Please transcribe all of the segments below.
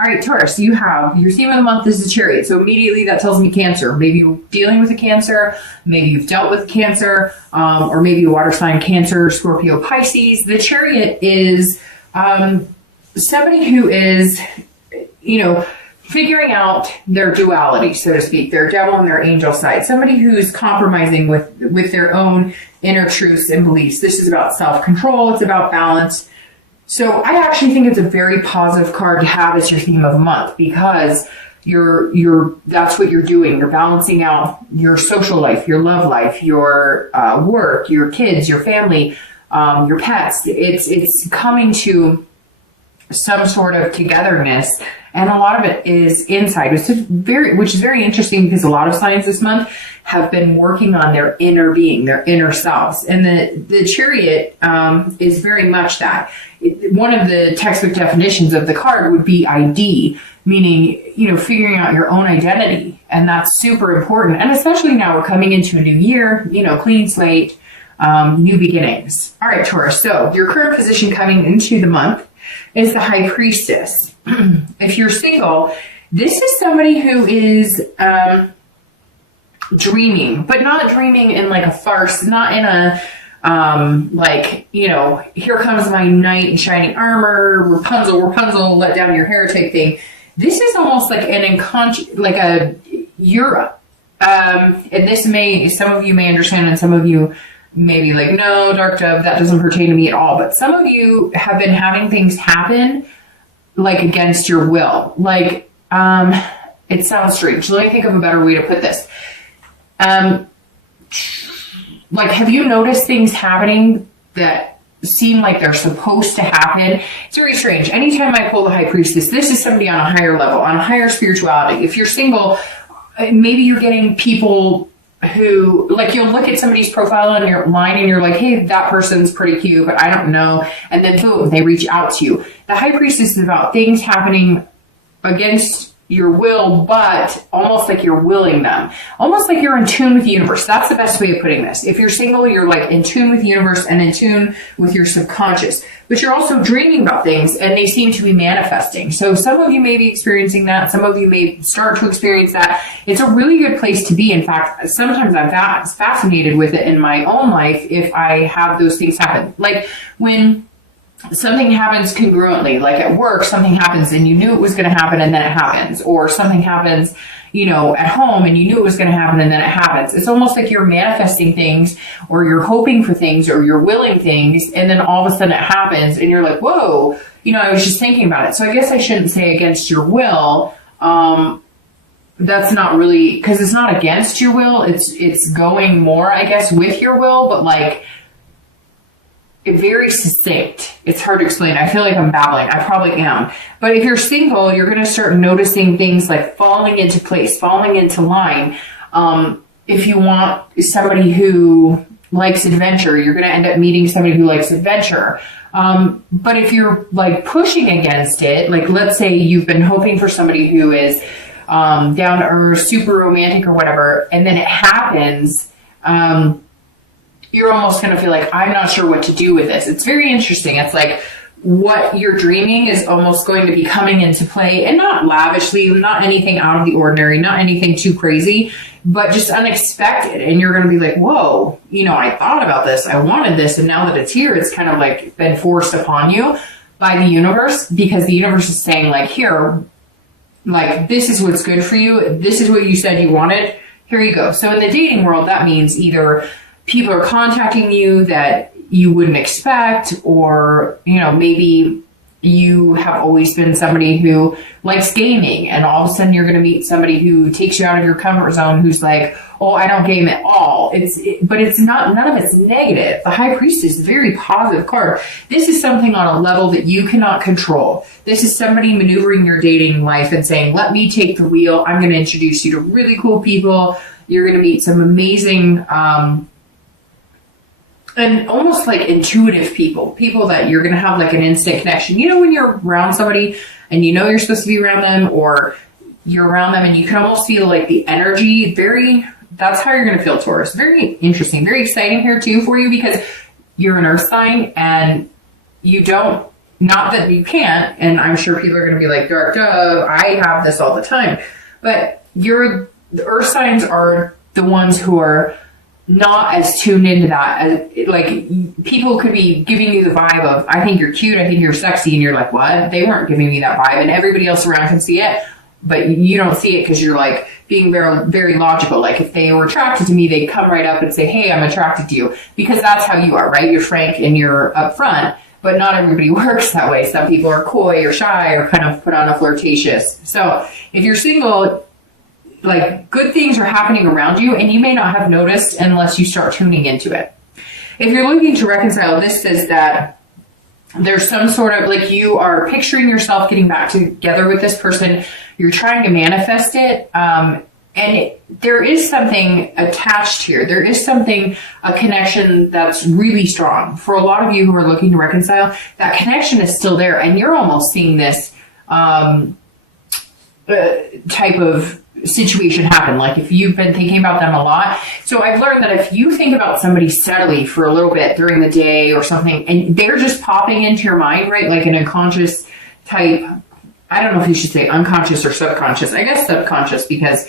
All right, Taurus, you have your theme of the month is the Chariot. So immediately that tells me Cancer. Maybe you're dealing with a Cancer, maybe you've dealt with cancer, or maybe a water sign, Cancer, Scorpio, Pisces. The Chariot is somebody who is, figuring out their duality, so to speak, their devil and their angel side. Somebody who's compromising with their own inner truths and beliefs. This is about self-control. It's about balance. So I actually think it's a very positive card to have as your theme of the month, because that's what you're doing. You're balancing out your social life, your love life, your work, your kids, your family, your pets. It's coming to some sort of togetherness, and a lot of it is inside, which is very interesting, because a lot of signs this month have been working on their inner being, their inner selves, and the Chariot is very much that. One of the textbook definitions of the card would be ID, meaning figuring out your own identity, and that's super important. And especially now we're coming into a new year, clean slate, new beginnings. All right, Taurus. So your current position coming into the month is the High Priestess. If you're single, this is somebody who is dreaming, but not dreaming in like a farce, not in a here comes my knight in shining armor, Rapunzel, let down your hair type thing. This is almost like an and this some of you may understand, and some of you may be like, no, Dark Dove, that doesn't pertain to me at all. But some of you have been having things happen like against your will. Like, it sounds strange. Let me think of a better way to put this. Like, have you noticed things happening that seem like they're supposed to happen? It's very strange. Anytime I pull the High Priestess, this is somebody on a higher level, on a higher spirituality. If you're single, maybe you're getting people who, like, you'll look at somebody's profile on your line and you're like, hey, that person's pretty cute, but I don't know. And then boom, they reach out to you. The High Priestess is about things happening against your will, but almost like you're willing them. Almost like you're in tune with the universe. That's the best way of putting this. If you're single, you're like in tune with the universe and in tune with your subconscious. But you're also dreaming about things, and they seem to be manifesting. So some of you may be experiencing that. Some of you may start to experience that. It's a really good place to be. In fact, sometimes I'm fascinated with it in my own life if I have those things happen. Like when something happens congruently, like at work, something happens and you knew it was going to happen and then it happens, or something happens, at home and you knew it was going to happen and then it happens. It's almost like you're manifesting things, or you're hoping for things, or you're willing things, and then all of a sudden it happens and you're like, whoa, I was just thinking about it. So I guess I shouldn't say against your will. That's not really, because it's not against your will. It's going more, I guess, with your will, but like, very succinct. It's hard to explain. I feel like I'm babbling. I probably am. But if you're single, you're going to start noticing things like falling into place, falling into line. If you want somebody who likes adventure, you're going to end up meeting somebody who likes adventure. But if you're like pushing against it, like let's say you've been hoping for somebody who is down to earth, super romantic or whatever, and then it happens, you're almost going to feel like, I'm not sure what to do with this. It's very interesting. It's like what you're dreaming is almost going to be coming into play, and not lavishly, not anything out of the ordinary, not anything too crazy, but just unexpected. And you're going to be like, whoa, I thought about this. I wanted this. And now that it's here, it's kind of like been forced upon you by the universe, because the universe is saying like, here, like, this is what's good for you. This is what you said you wanted. Here you go. So in the dating world, that means either people are contacting you that you wouldn't expect, or, maybe you have always been somebody who likes gaming, and all of a sudden you're going to meet somebody who takes you out of your comfort zone, who's like, oh, I don't game at all. But it's not, none of it's negative. The High Priestess is a very positive card. This is something on a level that you cannot control. This is somebody maneuvering your dating life and saying, let me take the wheel. I'm going to introduce you to really cool people. You're going to meet some amazing, and almost like intuitive people that you're going to have like an instant connection. When you're around somebody and you're supposed to be around them, or you're around them and you can almost feel like the energy, that's how you're going to feel, Taurus. Very interesting, very exciting here too for you, because you're an earth sign and you don't Not that you can't, and I'm sure people are going to be like, Dark Dove, I have this all the time. But the earth signs are the ones who are not as tuned into that. As, like, people could be giving you the vibe of, I think you're cute, I think you're sexy, and you're like, what? They weren't giving me that vibe, and everybody else around can see it, but you don't see it because you're like being very, very logical. Like, if they were attracted to me, they'd come right up and say, hey, I'm attracted to you, because that's how you are, right? You're frank and you're upfront. But not everybody works that way. Some people are coy or shy or kind of put on a flirtatious. So if you're single, like, good things are happening around you, and you may not have noticed unless you start tuning into it. If you're looking to reconcile, this says that there's some sort of, like, you are picturing yourself getting back together with this person. You're trying to manifest it. And there is something attached here. There is something, a connection that's really strong. For a lot of you who are looking to reconcile, that connection is still there. And you're almost seeing this type of situation happen. Like, if you've been thinking about them a lot. So I've learned that if you think about somebody steadily for a little bit during the day or something, and they're just popping into your mind, right? Like an unconscious type, I don't know if you should say unconscious or subconscious. I guess subconscious, because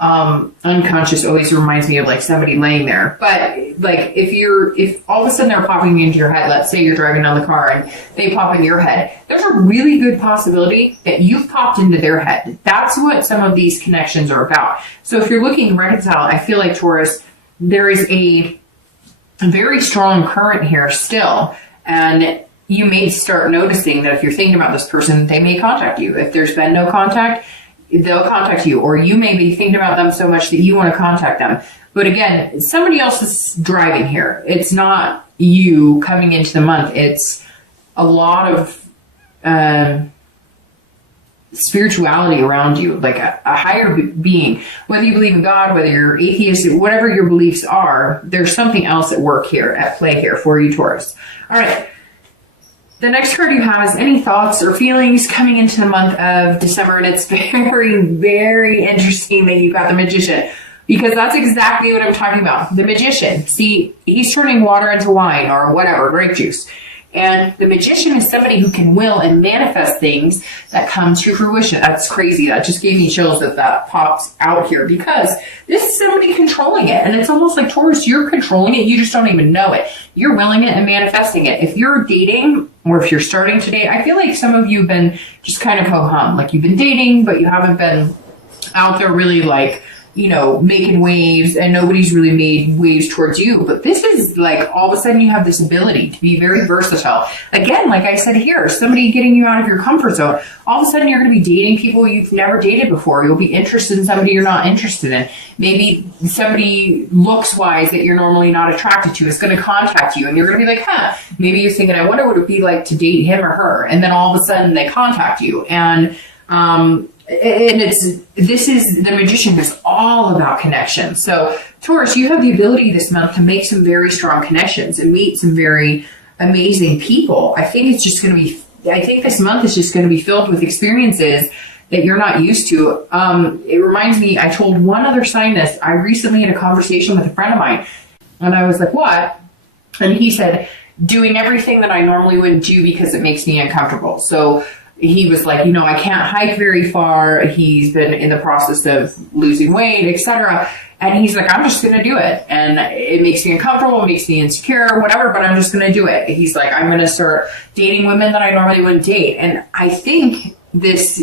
unconscious always reminds me of like somebody laying there. But like, if all of a sudden they're popping into your head, let's say you're driving down the car and they pop into your head, there's a really good possibility that you've popped into their head. That's what some of these connections are about. So if you're looking to reconcile, I feel like, Taurus, there is a very strong current here still. And you may start noticing that if you're thinking about this person, they may contact you. If there's been no contact, they'll contact you, or you may be thinking about them so much that you want to contact them. But again, somebody else is driving here. It's not you coming into the month. It's a lot of spirituality around you, like a higher being. Whether you believe in God, whether you're atheist, whatever your beliefs are, there's something else at work here, at play here for you, Taurus. All right. The next card you have is any thoughts or feelings coming into the month of December. And it's very, very interesting that you've got the Magician, because that's exactly what I'm talking about. The Magician. See, he's turning water into wine or whatever, grape juice. And the Magician is somebody who can will and manifest things that come to fruition. That's crazy. That just gave me chills that popped out here, because this is somebody controlling it. And it's almost like, Taurus, you're controlling it. You just don't even know it. You're willing it and manifesting it. If you're dating, or if you're starting to date, I feel like some of you have been just kind of ho-hum. Like, you've been dating, but you haven't been out there really, like, you know, making waves, and nobody's really made waves towards you. But this is like, all of a sudden you have this ability to be very versatile. Again, like I said here, somebody getting you out of your comfort zone. All of a sudden you're going to be dating people you've never dated before. You'll be interested in somebody you're not interested in. Maybe somebody looks-wise that you're normally not attracted to is going to contact you, and you're going to be like, maybe you're thinking, I wonder what it would be like to date him or her. And then all of a sudden they contact you. And the Magician is all about connection. So, Taurus, you have the ability this month to make some very strong connections and meet some very amazing people. I think this month is just going to be filled with experiences that you're not used to. It reminds me, I told one other sign this. I recently had a conversation with a friend of mine, and I was like, what? And he said, doing everything that I normally wouldn't do because it makes me uncomfortable. So he was like, I can't hike very far. He's been in the process of losing weight, etc. And he's like, I'm just going to do it. And it makes me uncomfortable, it makes me insecure, whatever, but I'm just going to do it. He's like, I'm going to start dating women that I normally wouldn't date. And I think that's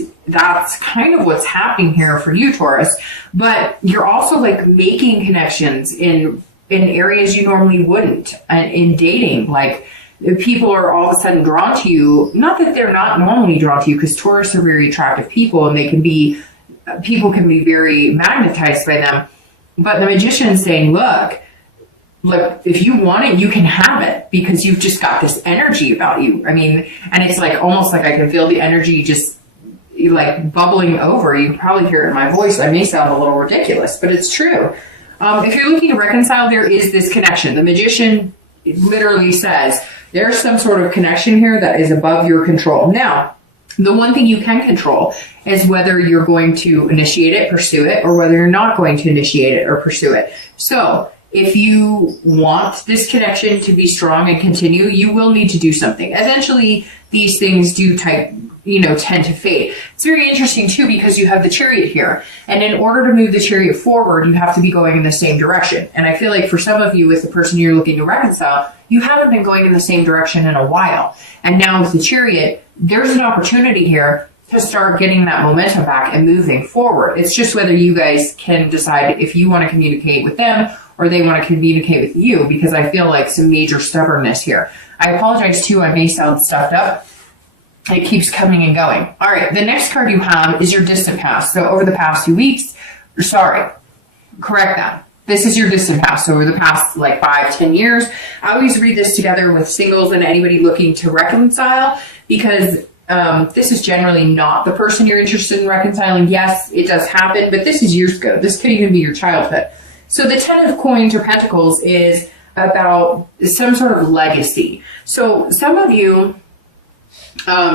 kind of what's happening here for you, Taurus. But you're also like making connections in areas you normally wouldn't, in dating. Like, people are all of a sudden drawn to you. Not that they're not normally drawn to you, because Taurus are very attractive people, and people can be very magnetized by them. But the Magician is saying, look, if you want it, you can have it, because you've just got this energy about you. I mean, and it's like, almost like I can feel the energy just like bubbling over. You can probably hear it in my voice. I may sound a little ridiculous, but it's true. If you're looking to reconcile, there is this connection. The Magician literally says there's some sort of connection here that is above your control. Now, the one thing you can control is whether you're going to initiate it, pursue it, or whether you're not going to initiate it or pursue it. So if you want this connection to be strong and continue, you will need to do something. Eventually, these things do tend to fade. It's very interesting too, because you have the Chariot here. And in order to move the Chariot forward, you have to be going in the same direction. And I feel like for some of you, with the person you're looking to reconcile, you haven't been going in the same direction in a while. And now with the Chariot, there's an opportunity here to start getting that momentum back and moving forward. It's just whether you guys can decide if you want to communicate with them or they want to communicate with you, because I feel like some major stubbornness here. I apologize too, I may sound stuffed up. It keeps coming and going. All right, the next card you have is your distant past. So over the past few weeks, correct that. This is your distant past. So over the past 5-10 years, I always read this together with singles and anybody looking to reconcile, because this is generally not the person you're interested in reconciling. Yes, it does happen, but this is years ago. This could even be your childhood. So the 10 of coins or pentacles is about some sort of legacy. So some of you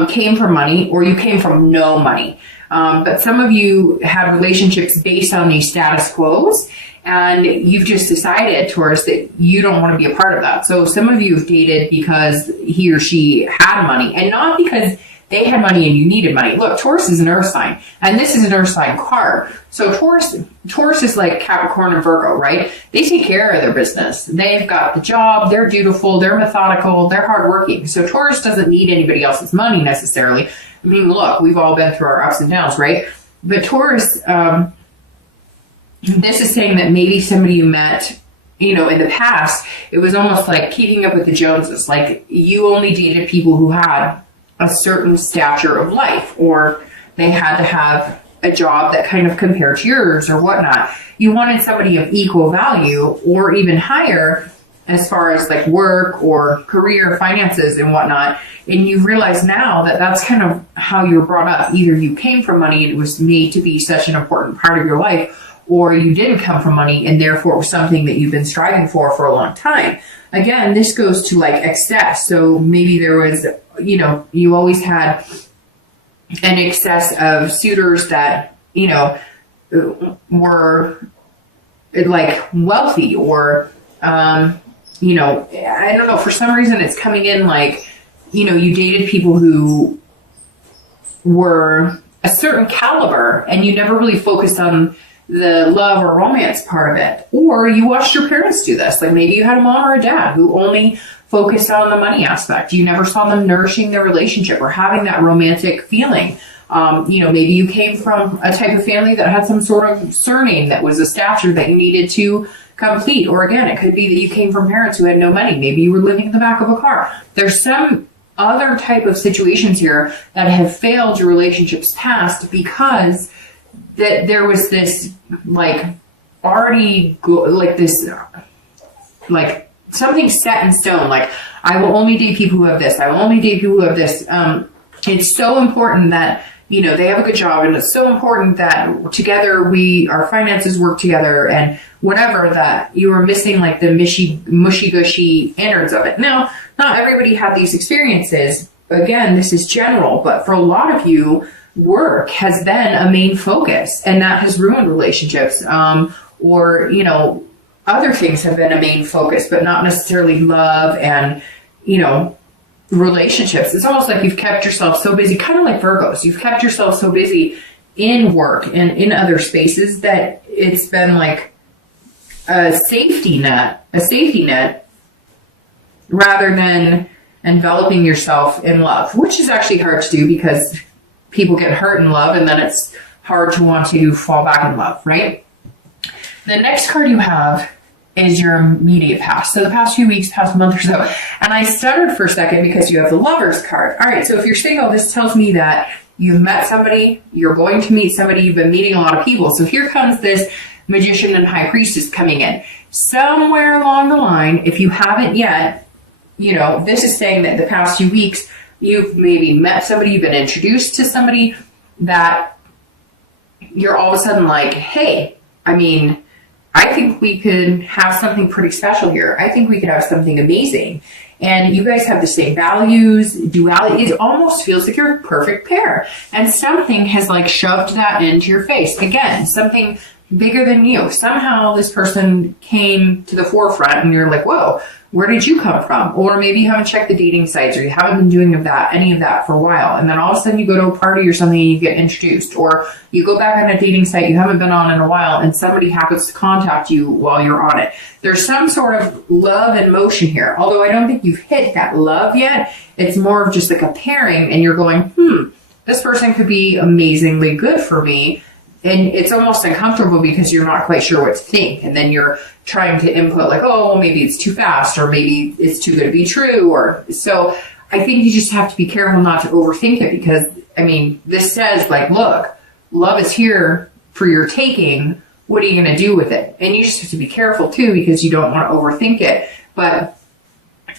came from money, or you came from no money. But some of you had relationships based on these status quos, and you've just decided, Taurus, that you don't want to be a part of that. So some of you have dated because he or she had money, and not because they had money and you needed money. Look, Taurus is an earth sign, and this is an earth sign card. So Taurus is like Capricorn and Virgo, right? They take care of their business. They've got the job. They're dutiful. They're methodical. They're hardworking. So Taurus doesn't need anybody else's money necessarily. I mean, look, we've all been through our ups and downs, right? But Taurus, this is saying that maybe somebody you met, in the past, it was almost like keeping up with the Joneses. Like you only dated people who had a certain stature of life, or they had to have a job that kind of compared to yours or whatnot. You wanted somebody of equal value or even higher as far as work or career, finances and whatnot. And you realize now that that's kind of how you were brought up. Either you came from money and it was made to be such an important part of your life, or you didn't come from money and therefore it was something that you've been striving for a long time. Again, this goes to excess. So maybe there was, you always had an excess of suitors that, were wealthy, or, I don't know, for some reason it's coming in you dated people who were a certain caliber and you never really focused on the love or romance part of it. Or you watched your parents do this. Maybe you had a mom or a dad who only focused on the money aspect. You never saw them nourishing their relationship or having that romantic feeling. Maybe you came from a type of family that had some sort of surname that was a stature that you needed to complete. Or again, it could be that you came from parents who had no money. Maybe you were living in the back of a car. There's some other type of situations here that have failed your relationships past, because that there was this something set in stone. I will only date people who have this. I will only date people who have this. It's so important that they have a good job, and it's so important that together our finances work together, and whatever, that you were missing the mushy gushy innards of it. Now, not everybody had these experiences. Again, this is general, but for a lot of you, work has been a main focus, and that has ruined relationships. Or other things have been a main focus, but not necessarily love and, relationships. It's almost like you've kept yourself so busy, kind of like Virgos. You've kept yourself so busy in work and in other spaces that it's been a safety net rather than enveloping yourself in love, which is actually hard to do because people get hurt in love and then it's hard to want to fall back in love, right? The next card you have is your immediate past. So the past few weeks, past month or so. And I stuttered for a second because you have the Lovers card. All right, so if you're single, this tells me that you've met somebody, you're going to meet somebody, you've been meeting a lot of people. So here comes this Magician and High Priestess coming in. Somewhere along the line, if you haven't yet, this is saying that the past few weeks, you've maybe met somebody, you've been introduced to somebody that you're all of a sudden hey, I think we could have something pretty special here. I think we could have something amazing. And you guys have the same values, duality. It almost feels like you're a perfect pair. And something has shoved that into your face. Again, something bigger than you. Somehow this person came to the forefront and you're like, whoa, where did you come from? Or maybe you haven't checked the dating sites, or you haven't been doing any of that for a while. And then all of a sudden you go to a party or something and you get introduced, or you go back on a dating site you haven't been on in a while and somebody happens to contact you while you're on it. There's some sort of love in motion here. Although I don't think you've hit that love yet. It's more of just like a pairing and you're going, this person could be amazingly good for me. And it's almost uncomfortable because you're not quite sure what to think. And then you're trying to input like, oh, well, maybe it's too fast, or maybe it's too good to be true. Or so I think you just have to be careful not to overthink it, because I mean, this says like, look, love is here for your taking. What are you going to do with it? And you just have to be careful too, because you don't want to overthink it. But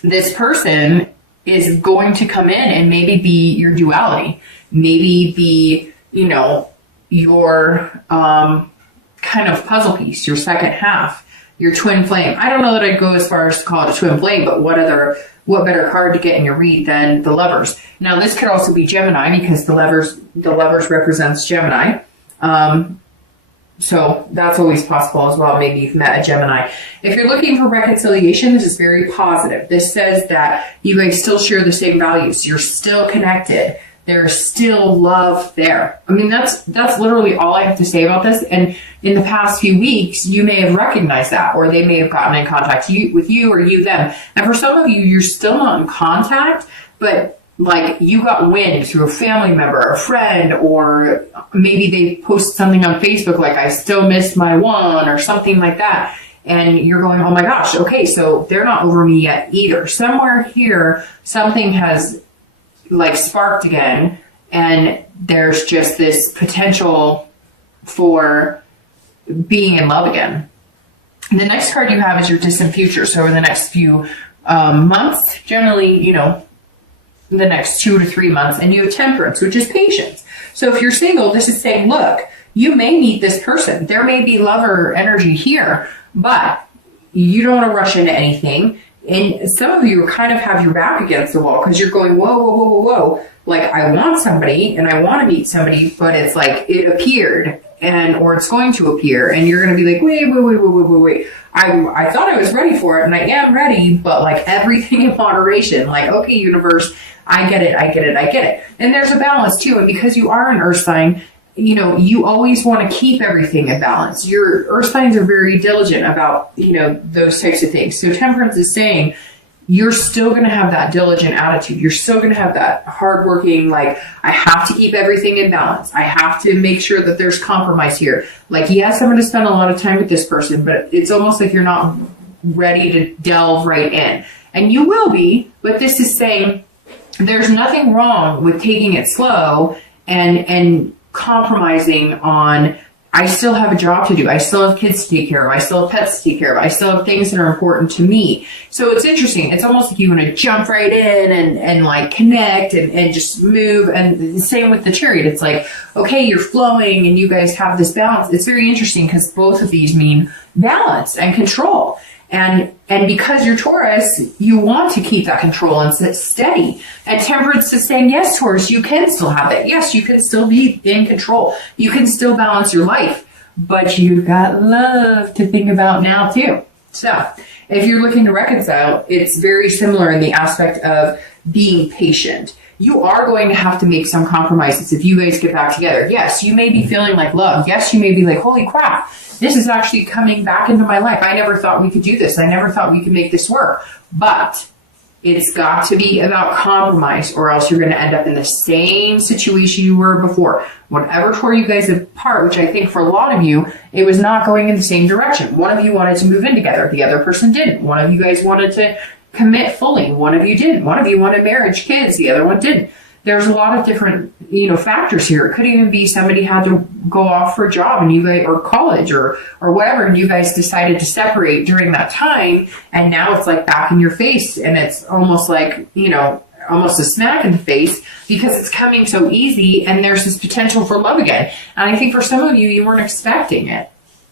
this person is going to come in and maybe be your duality, maybe be, your kind of puzzle piece, your second half, your twin flame. I don't know that I'd go as far as to call it a twin flame, but what better card to get in your read than the Lovers? Now, this could also be Gemini, because the Lovers represents Gemini. So that's always possible as well. Maybe you've met a Gemini. If you're looking for reconciliation, this is very positive. This says that you guys still share the same values. You're still connected. There's still love there. I mean, that's literally all I have to say about this. And in the past few weeks, you may have recognized that, or they may have gotten in contact with you, or you them. And for some of you, you're still not in contact, but like you got wind through a family member, a friend, or maybe they post something on Facebook like, I still miss my one, or something like that. And you're going, oh my gosh, okay, so they're not over me yet either. Somewhere here, something has like sparked again, and there's just this potential for being in love again. The next card you have is your distant future. So in the next few months, generally, the next 2 to 3 months, and you have Temperance, which is patience. So if you're single, this is saying, look, you may meet this person. There may be lover energy here, but you don't want to rush into anything. And some of you kind of have your back against the wall, because you're going, whoa, whoa, whoa, whoa, whoa. Like, I want somebody and I want to meet somebody, but it's like it appeared, or it's going to appear, and you're going to be like, wait. I thought I was ready for it, and I am ready, but like everything in moderation. Like, okay, universe, I get it. And there's a balance too. And because you are an earth sign, you always want to keep everything in balance. Your earth signs are very diligent about, those types of things. So Temperance is saying you're still going to have that diligent attitude. You're still going to have that hardworking, like, I have to keep everything in balance. I have to make sure that there's compromise here. Like, yes, I'm going to spend a lot of time with this person, but it's almost like you're not ready to delve right in. And you will be, but this is saying there's nothing wrong with taking it slow and compromising on, I still have a job to do. I still have kids to take care of. I still have pets to take care of. I still have things that are important to me. So it's interesting. It's almost like you want to jump right in and like connect and just move. And the same with the Chariot. It's like, okay, you're flowing and you guys have this balance. It's very interesting because both of these mean balance and control. And because you're Taurus, you want to keep that control and sit steady. And Temperance is saying, yes, Taurus, you can still have it. Yes, you can still be in control. You can still balance your life. But you've got love to think about now, too. So if you're looking to reconcile, it's very similar in the aspect of being patient. You are going to have to make some compromises if you guys get back together. Yes, you may be feeling like love. Yes, you may be like, holy crap, this is actually coming back into my life. I never thought we could do this. I never thought we could make this work. But it's got to be about compromise, or else you're going to end up in the same situation you were before. Whatever tore you guys apart, which I think for a lot of you, it was not going in the same direction. One of you wanted to move in together. The other person didn't. One of you guys wanted to commit fully. One of you didn't. One of you wanted marriage, kids. The other one didn't. There's a lot of different, factors here. It could even be somebody had to go off for a job and you guys, or college or whatever, and you guys decided to separate during that time. And now it's like back in your face, and it's almost like, almost a smack in the face because it's coming so easy, and there's this potential for love again. And I think for some of you, you weren't expecting it.